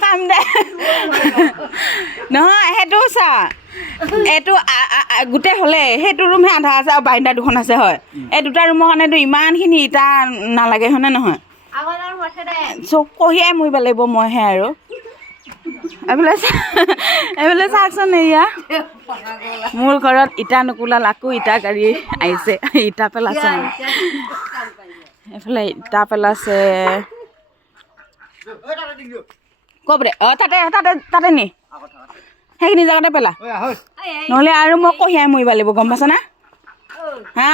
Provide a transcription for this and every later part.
কাম দে নহয় সেইটো চা এইটো গোটেই হ'লে সেইটো ৰুমহে আধা আছে আৰু বাৰিন্দা দুখন আছে হয় এই দুটা ৰুমৰ কাৰণেতো ইমানখিনি ইটা নালাগে হয়নে নহয় চব কঢ়িয়াই মৰিব লাগিব মইহে আৰু এইফালে চাওকচোন এয়া মোৰ ঘৰত ইটা নুকুলাল আকৌ ইটা গাড়ী আহিছে ইটা পেলাইছে এইফালে ইটা পেলাইছে ক'ব দে তাতে নি সেইখিনি জেগাতে পেলা নহ'লে আৰু মই কঢ়িয়াই মৰিব লাগিব গম পাইছ না হা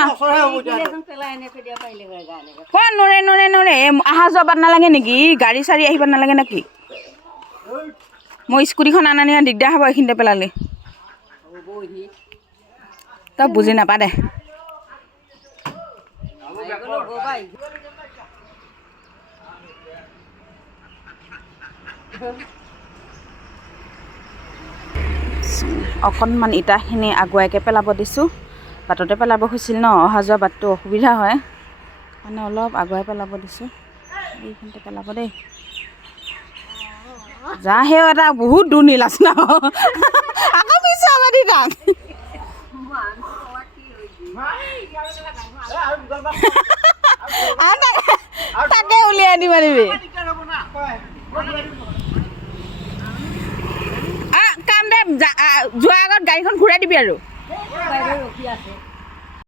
কোৱা নৰে অহা যোৱা বাট নালাগে নেকি গাড়ী চাড়ী আহিব নালাগে নেকি মই স্কুটিখন আনা নিয়া দিগদাৰ হ'ব এইখিনিতে পেলালে তই বুজি নাপা দে অকণমান ইটাখিনি আগুৱাইকৈ পেলাব দিছোঁ বাটতে পেলাব খুজিছিল ন অহা যোৱা বাটটো অসুবিধা হয় মানে অলপ আগুৱাই পেলাব দিছোঁ এইখিনিতে পেলাব দেই যা সেও এটা বহুত দূৰ নীল আছে ন আকৌ পিছে আমাৰ কাক তাকে উলিয়াই দিব পাৰিবি কাম দে যোৱাৰ আগত গাড়ীখন ঘূৰাই দিবি আৰু